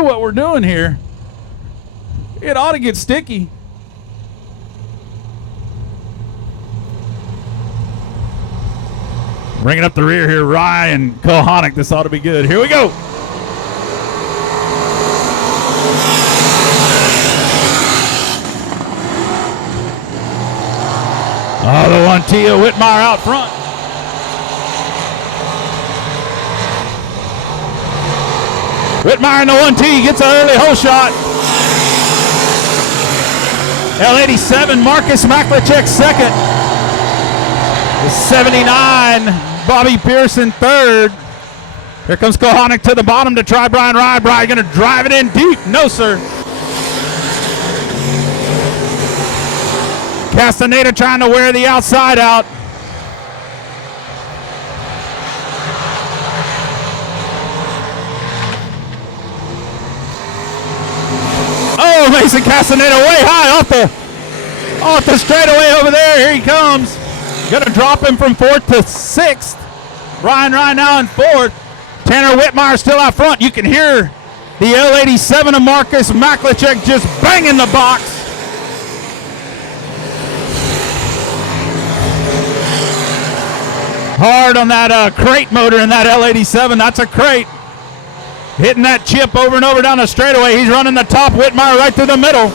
to what we're doing here. It ought to get sticky. Bringing up the rear here, Ryan Kohanic. This ought to be good. Here we go. Oh, the 1T of Whitmire out front. Whitmire in the 1T gets an early hole shot. L87, Marcus Maklicek second. The 79, Bobby Pearson third. Here comes Kohanic to the bottom to try Brian Rye. Brian going to drive it in deep. No, sir. Castaneda trying to wear the outside out. Oh, Mason Castaneda way high off the straightaway over there. Here he comes. Going to drop him from 4th to 6th. Brian Rye now in 4th. Tanner Whitmire still out front. You can hear the L87 of Marcus Maklicek just banging the box. Hard on that crate motor in that L87. That's a crate. Hitting that chip over and over down the straightaway. He's running the top. Whitmire right through the middle.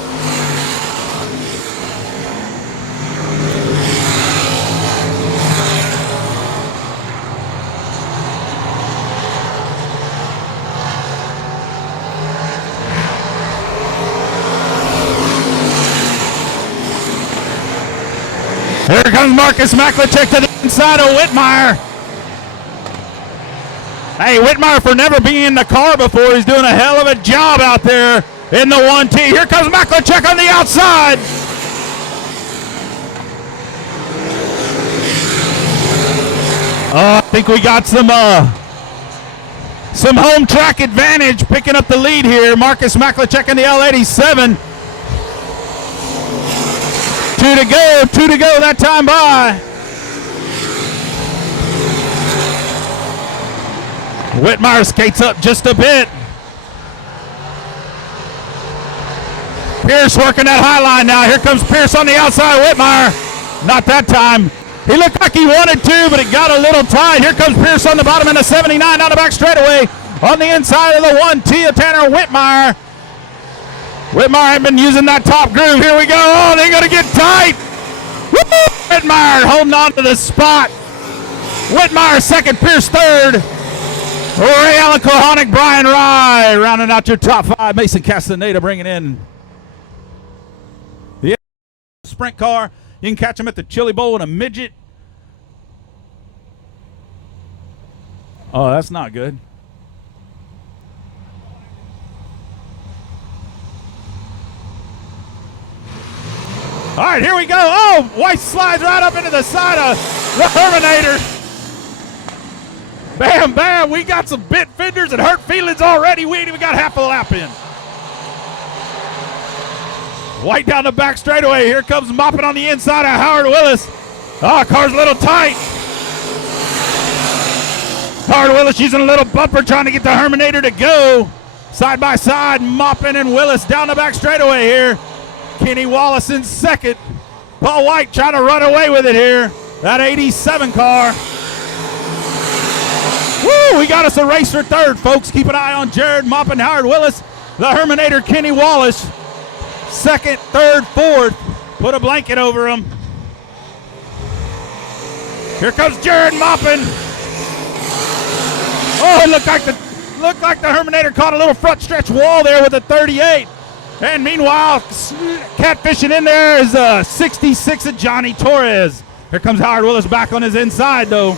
Here comes Marcus Maklicek to the inside of Whitmire. Hey, Whitmire, for never being in the car before, he's doing a hell of a job out there in the 1T. Here comes Maklicek on the outside. I think we got some home track advantage picking up the lead here. Marcus Maklicek in the L87. Two to go that time by. Whitmire skates up just a bit. Pierce working that high line now. Here comes Pierce on the outside. Whitmire, not that time. He looked like he wanted to, but it got a little tight. Here comes Pierce on the bottom in the 79 down the back straightaway. On the inside of the 1T of Tanner Whitmire. Whitmire had been using that top groove. Here we go. Oh, they're going to get tight. Woo! Whitmire holding on to the spot. Whitmire second, Pierce third. Ray Allen Kohanic, Brian Rye rounding out your top 5. Mason Castaneda bringing in the sprint car. You can catch him at the Chili Bowl in a midget. Oh, that's not good. All right, here we go. Oh, White slides right up into the side of the Terminator. Bam, bam. We got some bit fenders and hurt feelings already. We ain't even got half a lap in. White down the back straightaway. Here comes mopping on the inside of Howard Willis. Oh, car's a little tight. Howard Willis using a little bumper trying to get the Terminator to go. Side by side, mopping and Willis down the back straightaway here. Kenny Wallace in second. Paul White trying to run away with it here. That 87 car. Woo, we got us a race for third, folks. Keep an eye on Jared Moppin, Howard Willis. The Terminator, Kenny Wallace. Second, third, fourth. Put a blanket over him. Here comes Jared Moppin. Oh, it looked like the Terminator caught a little front stretch wall there with a 38. And meanwhile, catfishing in there is 66 of Johnny Torres. Here comes Howard Willis back on his inside, though.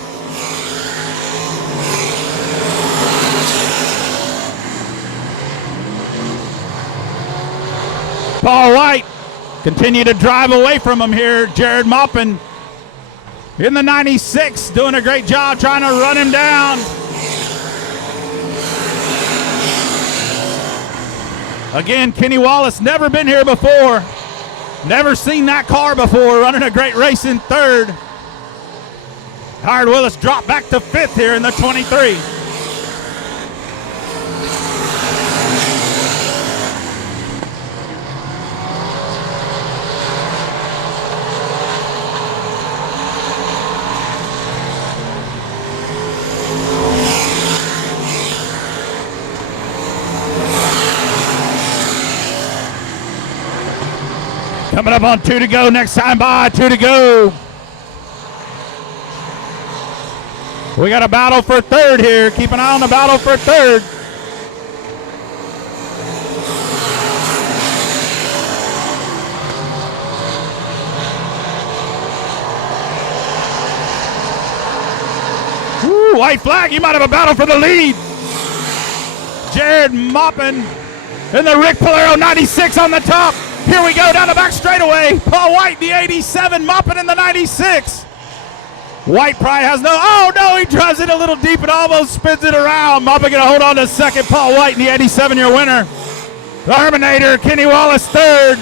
Paul White continue to drive away from him here. Jared Moppin in the 96, doing a great job trying to run him down. Again, Kenny Wallace, never been here before. Never seen that car before, running a great race in third. Howard Willis dropped back to fifth here in the 23. Coming up on 2 to go. Next time by, 2 to go. We got a battle for third here. Keep an eye on the battle for third. Ooh, white flag. You might have a battle for the lead. Jared mopping in the Rick Polero 96 on the top. Here we go down the back straightaway. Paul White, the 87, mopping in the 96. White probably has no, oh no, he drives it a little deep and almost spins it around. Mopping gonna hold on to second. Paul White in the 87, your winner. The Terminator, Kenny Wallace third.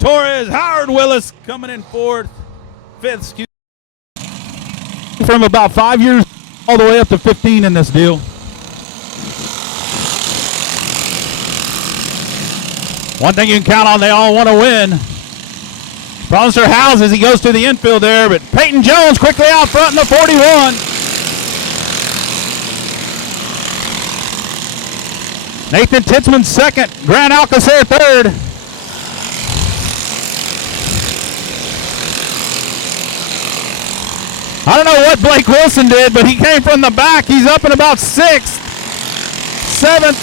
Torres, Howard Willis coming in fourth. Fifth, from about 5 years all the way up to 15 in this deal. One thing you can count on, they all want to win. Problems for Howes as he goes to the infield there, but Peyton Jones quickly out front in the 41. Nathan Titzman second, Grant Alcacer third. I don't know what Blake Wilson did, but he came from the back. He's up in about 6th, 7th,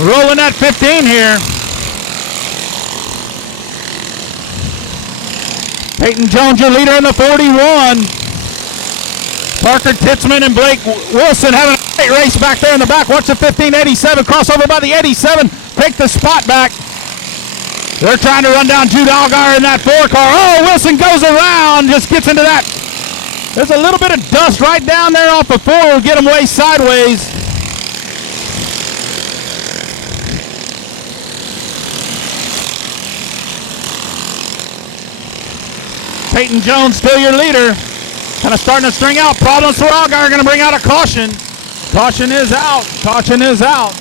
rolling at 15 here. Peyton Jones, your leader in the 41. Parker Titzman and Blake Wilson having a great race back there in the back. Watch the 1587 crossover by the 87. Take the spot back. They're trying to run down Jude Allgaier in that 4 car. Oh, Wilson goes around, just gets into that. There's a little bit of dust right down there off the 4. We'll get him way sideways. Peyton Jones still your leader. Kind of starting to string out. Problems for Allgaier, going to bring out a caution. Caution is out. Caution is out.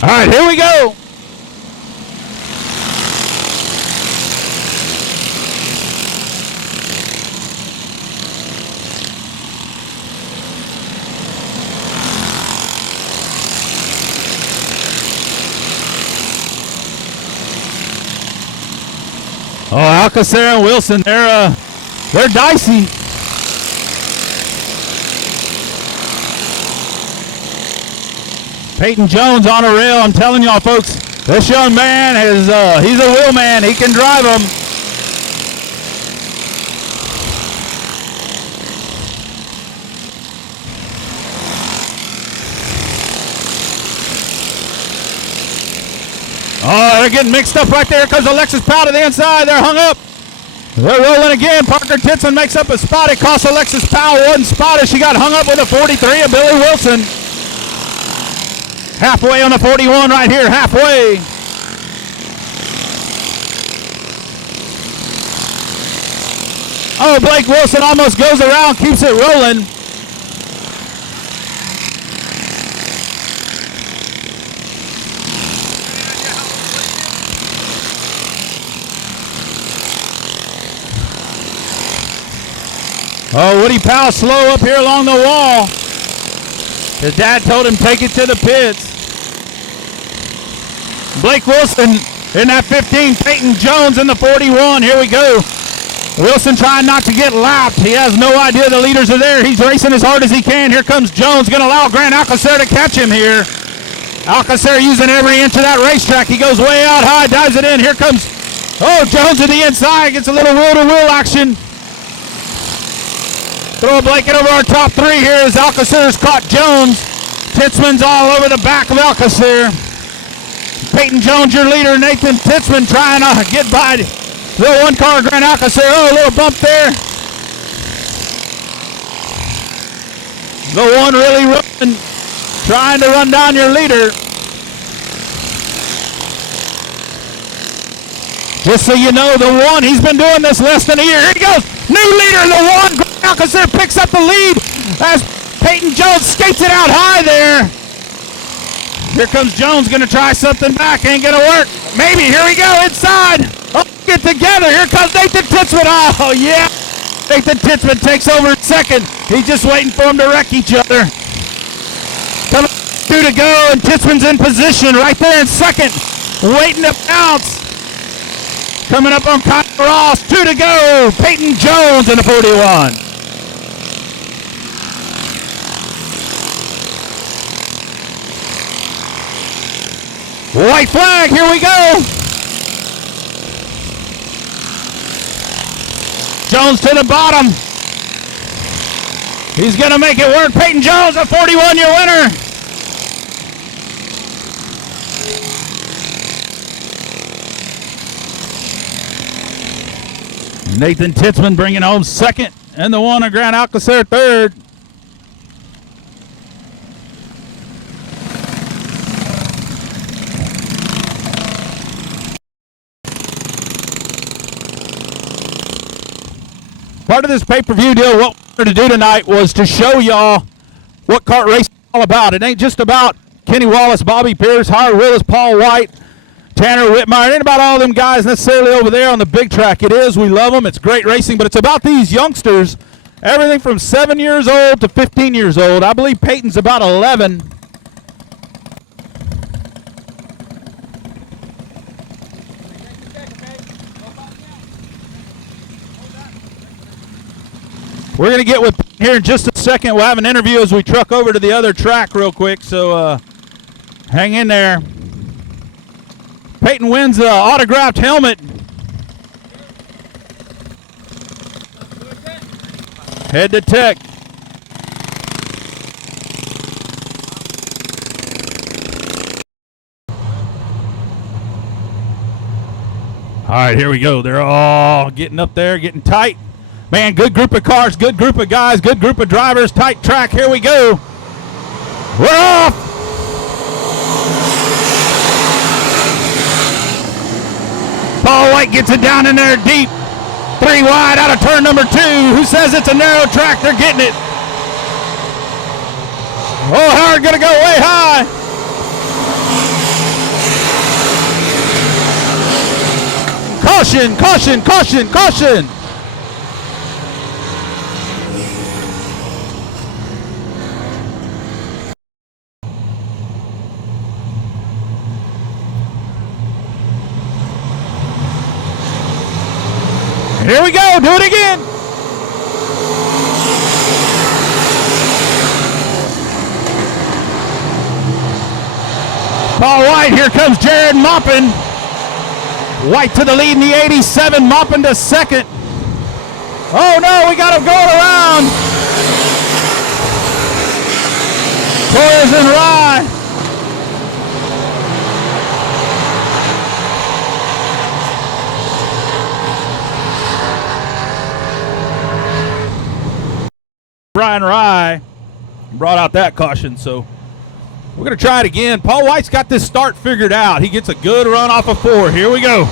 All right, here we go. Oh, Alcacer and Wilson, they're dicey. Peyton Jones on a rail. I'm telling y'all, folks, this young man is he's a wheel man. He can drive them. Oh, they're getting mixed up right there. Here comes Alexis Powell to the inside. They're hung up. They're rolling again. Parker Titzman makes up a spot. It cost Alexis Powell one spot as she got hung up with a 43 of Billy Wilson. Halfway on the 41 right here, halfway. Oh, Blake Wilson almost goes around, keeps it rolling. Oh, Woody Powell slow up here along the wall. His dad told him take it to the pits. Blake Wilson in that 15, Peyton Jones in the 41. Here we go. Wilson trying not to get lapped. He has no idea the leaders are there. He's racing as hard as he can. Here comes Jones, going to allow Grant Alcacer to catch him here. Alcacer using every inch of that racetrack. He goes way out high, dives it in. Here comes, oh, Jones to the inside. Gets a little wheel-to-wheel action. Throw a blanket over our top 3 here as Alcacer's caught Jones. Titzman's all over the back of Alcacer. Peyton Jones, your leader. Nathan Titzman trying to get by the 1 car, Grant Alcacer. Oh, a little bump there. The 1 really running, trying to run down your leader. Just so you know, the 1, he's been doing this less than a year. Here he goes. New leader, the 1. Grant Alcacer picks up the lead as Peyton Jones skates it out high there. Here comes Jones, going to try something back. Ain't going to work. Maybe. Here we go inside. Oh, get together. Here comes Nathan Titzman. Oh, yeah. Nathan Titzman takes over second. He's just waiting for them to wreck each other. Coming 2 to go, and Titzman's in position right there in second, waiting to bounce. Coming up on Kyle Ross, 2 to go. Peyton Jones in the 41. White flag, here we go. Jones to the bottom. He's going to make it work. Peyton Jones, a 41-year winner. Nathan Titzman bringing home second, and the one on Grant Alcacer third. Part of this pay-per-view deal, what we wanted to do tonight was to show y'all what kart racing is all about. It ain't just about Kenny Wallace, Bobby Pierce, Howard Willis, Paul White, Tanner Whitmire. It ain't about all them guys necessarily over there on the big track. It is. We love them. It's great racing, but it's about these youngsters, everything from 7 years old to 15 years old. I believe Peyton's about 11. We're going to get with here in just a second. We'll have an interview as we truck over to the other track real quick, so hang in there. Peyton wins the autographed helmet. Head to Tech. All right, here we go. They're all getting up there, getting tight. Man, good group of cars, good group of guys, good group of drivers, tight track. Here we go. We're off. Paul White gets it down in there deep. 3 wide out of turn number 2. Who says it's a narrow track? They're getting it. Oh, Howard gonna go way high. Caution, caution, caution, caution. Here we go, do it again. Paul White, here comes Jared Moppin. White to the lead in the 87, Moppin to second. Oh no, we got him going around. Torres and Rye. Brian Rye brought out that caution, so we're going to try it again. Paul White's got this start figured out. He gets a good run off of 4. Here we go.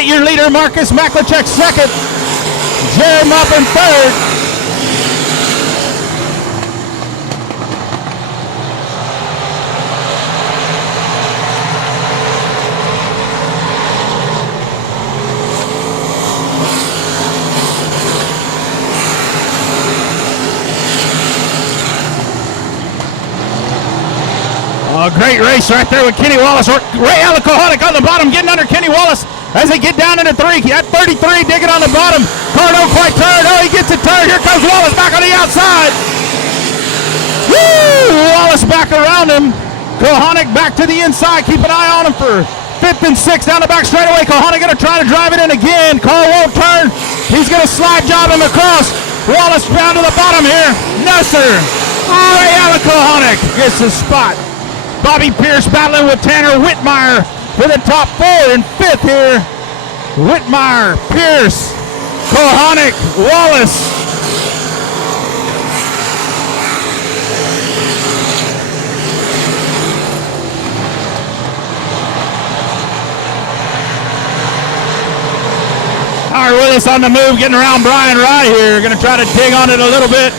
Your leader, Marcus Maklachek, second. Jared Moppin, third. A great race right there with Kenny Wallace. Ray Alacoholic on the bottom, getting under Kenny Wallace. As they get down into 3, at 33, digging on the bottom. Car don't quite turn. Oh, he gets it turned. Here comes Wallace back on the outside. Woo! Wallace back around him. Kohanic back to the inside. Keep an eye on him for 5th and 6th down the back straightaway. Kohanic going to try to drive it in again. Car won't turn. He's going to slide job him across. Wallace down to the bottom here. No, sir. Ray Alacoholic gets the spot. Bobby Pierce battling with Tanner Whitmire for the top 4 and 5th here. Whitmire, Pierce, Kohanic, Wallace. All right, Willis on the move, getting around Brian Rye here. Going to try to dig on it a little bit.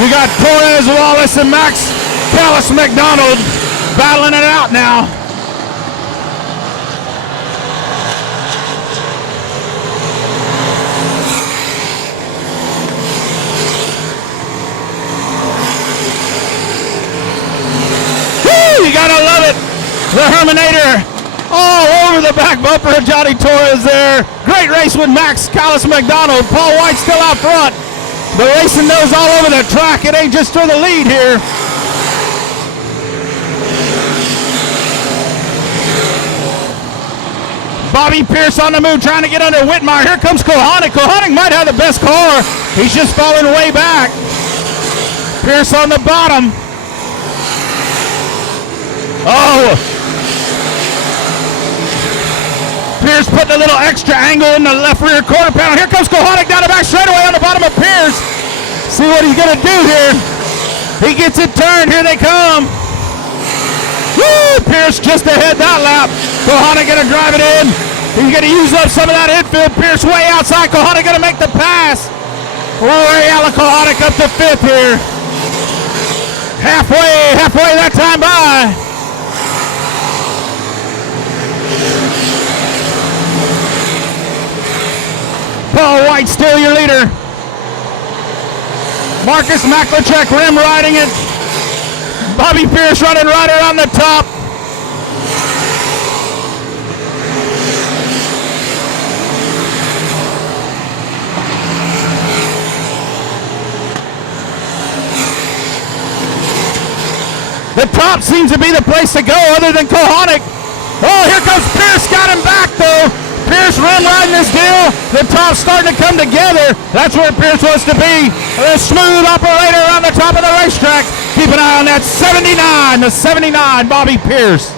We got Torres, Wallace, and Max Callis McDonald battling it out now. Woo, you gotta love it. The Terminator all over the back bumper of Johnny Torres there. Great race with Max Callis McDonald. Paul White still out front. The racing knows all over the track. It ain't just for the lead here. Bobby Pierce on the move, trying to get under Whitmire. Here comes Kohanic. Kohanic might have the best car. He's just falling way back. Pierce on the bottom. Oh. Pierce putting a little extra angle in the left rear quarter panel. Here comes Kohanic down the back straightaway on the bottom of Pierce. See what he's going to do here. He gets it turned. Here they come. Woo! Pierce just ahead that lap. Kohanic going to drive it in. He's going to use up some of that infield. Pierce way outside. Kohanic going to make the pass. Rory Allen Kohanic up to fifth here. Halfway that time by. Paul White still your leader. Marcus Maklicek rim riding it. Bobby Pierce running right around the top. The top seems to be the place to go other than Kohanic. Oh, here comes Pierce, got him back though. Pierce rim riding this deal. The top's starting to come together. That's where Pierce wants to be. A smooth operator around the top of the racetrack. Keep an eye on that 79, the 79, Bobby Pierce.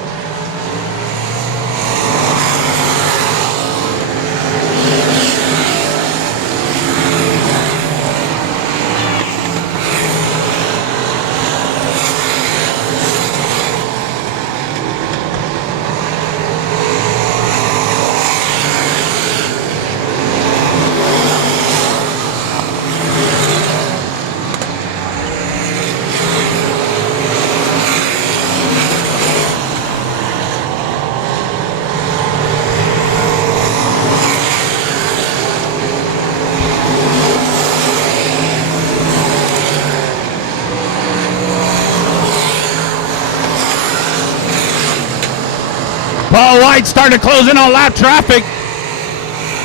Paul White starting to close in on lap traffic.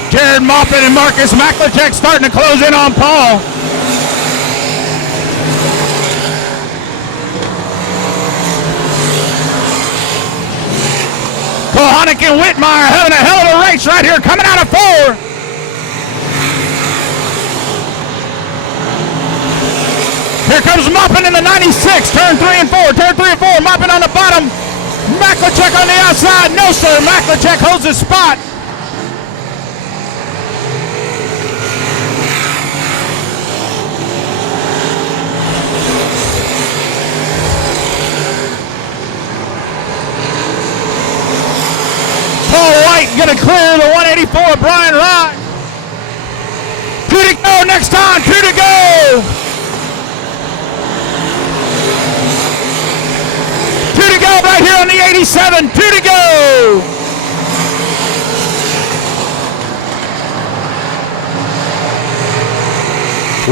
Jared Moffett and Marcus Maklicek starting to close in on Paul. Kohanic and Whitmire having a hell of a race right here, coming out of four. Here comes Moppin in the 96, turn 3 and 4, Moppin on the bottom. Maklicek on the outside. No, sir. Maklicek holds his spot. Paul White going to clear the 184. Brian Rye. 2 to go next time. 2 to go. 2 to go right here on the 87. 2 to go.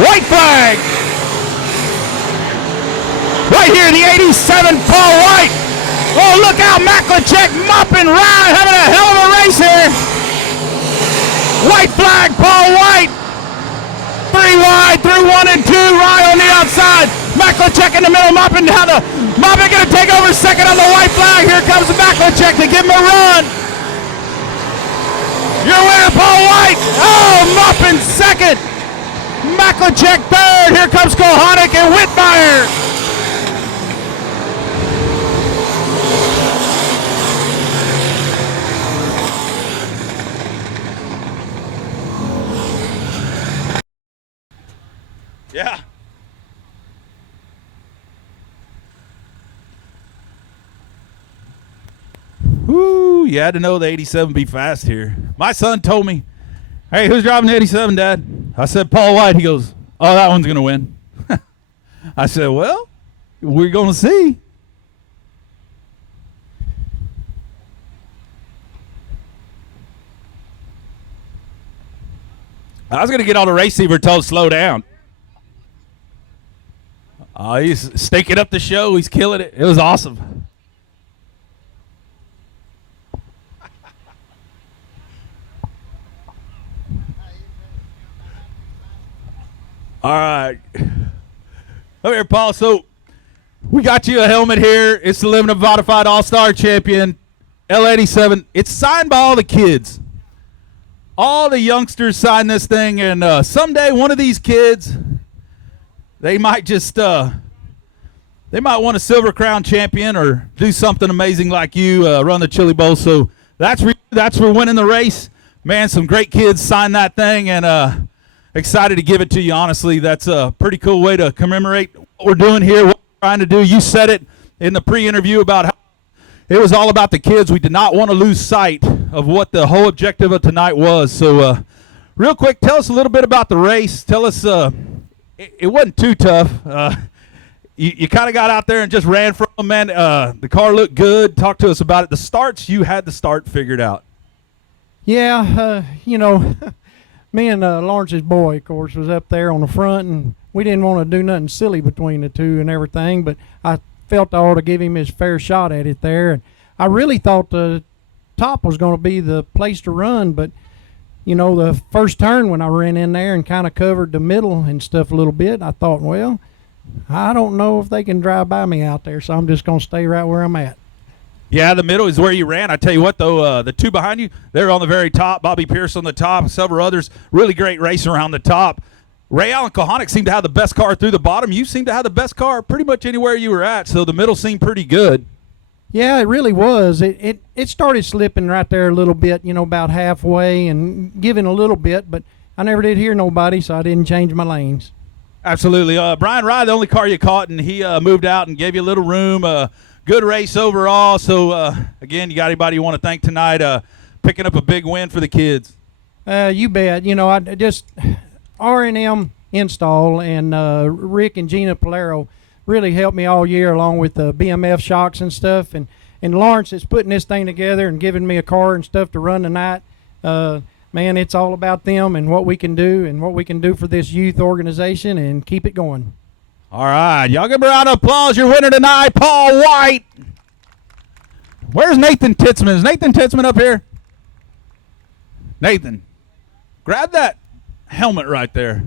White flag. Right here, the 87, Paul White. Oh, look out, Maklicek mopping Rye, having a hell of a race here. White flag, Paul White. 3 wide, through 1 and 2, Rye on the outside. Maklicek in the middle, mopping down the... Mopping going to take over second on the white flag. Here comes Maklicek to give him a run. Your winner, Paul White. Oh, Moppin second. Maklicek third. Here comes Kohanic and Whitmire. Yeah. Woo, you had to know the 87 be fast here. My son told me, hey, who's driving the 87, Dad? I said, Paul White. He goes, oh, that one's going to win. I said, well, we're going to see. I was going to get on the receiver and tell him to slow down. He's staking up the show. He's killing it. It was awesome. All right. Come here, Paul. So we got you a helmet here. It's the Limited Modified All-Star Champion, L87. It's signed by all the kids. All the youngsters signed this thing, and someday one of these kids, they might just they might want a Silver Crown champion or do something amazing like you, run the Chili Bowl. So that's for winning the race. Man, some great kids signed that thing, and excited to give it to you. Honestly, that's a pretty cool way to commemorate what we're doing here, what we're trying to do. You said it in the pre-interview about how it was all about the kids. We did not want to lose sight of what the whole objective of tonight was. So real quick, tell us a little bit about the race. Tell us it wasn't too tough. You kind of got out there and just ran from them, man. The car looked good. Talk to us about it. The starts, you had the start figured out. Yeah, you know, me and Lawrence's boy, of course, was up there on the front, and we didn't want to do nothing silly between the two and everything, but I felt I ought to give him his fair shot at it there. And I really thought the top was going to be the place to run, but you know, the first turn when I ran in there and kind of covered the middle and stuff a little bit, I thought, well, I don't know if they can drive by me out there, so I'm just going to stay right where I'm at. Yeah, the middle is where you ran. I tell you what, though, the two behind you, they're on the very top. Bobby Pierce on the top, several others. Really great race around the top. Ray Allen Kohanic seemed to have the best car through the bottom. You seemed to have the best car pretty much anywhere you were at, so the middle seemed pretty good. Yeah, it really was. It started slipping right there a little bit, you know, about halfway and giving a little bit, but I never did hear nobody, so I didn't change my lanes. Absolutely. Brian Rye, the only car you caught, and he moved out and gave you a little room. Good race overall. So, again, you got anybody you want to thank tonight picking up a big win for the kids? You bet. You know, I just R&M Install and Rick and Gina Polero really helped me all year, along with the BMF shocks and stuff. And Lawrence is putting this thing together and giving me a car and stuff to run tonight. Man, it's all about them and what we can do and what we can do for this youth organization and keep it going. All right. Y'all give a round of applause. Your winner tonight, Paul White. Where's Nathan Titzman? Is Nathan Titzman up here? Nathan, grab that helmet right there.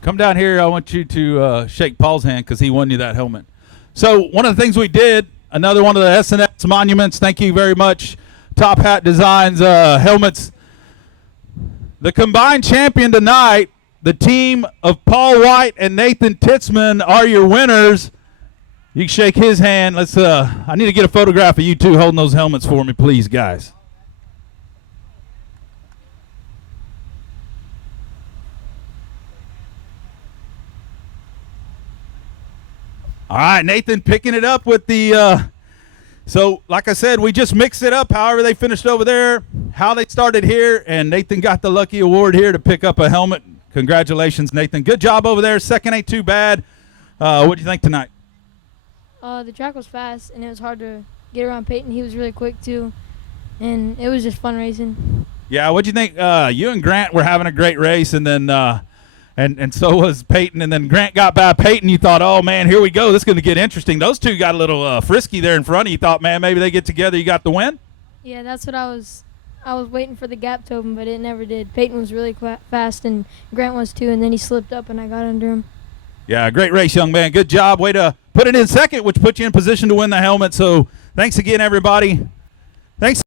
Come down here. I want you to shake Paul's hand because he won you that helmet. So one of the things we did, another one of the S&S monuments, thank you very much, Top Hat Designs helmets. The combined champion tonight, the team of Paul White and Nathan Titzman are your winners. You can shake his hand. Let's. I need to get a photograph of you two holding those helmets for me, please, guys. All right, Nathan picking it up with the so like I said, we just mixed it up however they finished over there, how they started here, and Nathan got the lucky award here to pick up a helmet. Congratulations, Nathan. Good job over there. Second ain't too bad. What do you think tonight? The track was fast, and it was hard to get around Peyton. He was really quick, too, and it was just fun racing. Yeah, what do you think? You and Grant were having a great race, and then and so was Peyton, and then Grant got by Peyton. You thought, oh, man, here we go. This is going to get interesting. Those two got a little frisky there in front of you. You thought, man, maybe they get together. You got the win? Yeah, that's what I was waiting for the gap to open, but it never did. Peyton was really fast, and Grant was, too, and then he slipped up, and I got under him. Yeah, great race, young man. Good job. Way to put it in second, which put you in position to win the helmet. So thanks again, everybody. Thanks.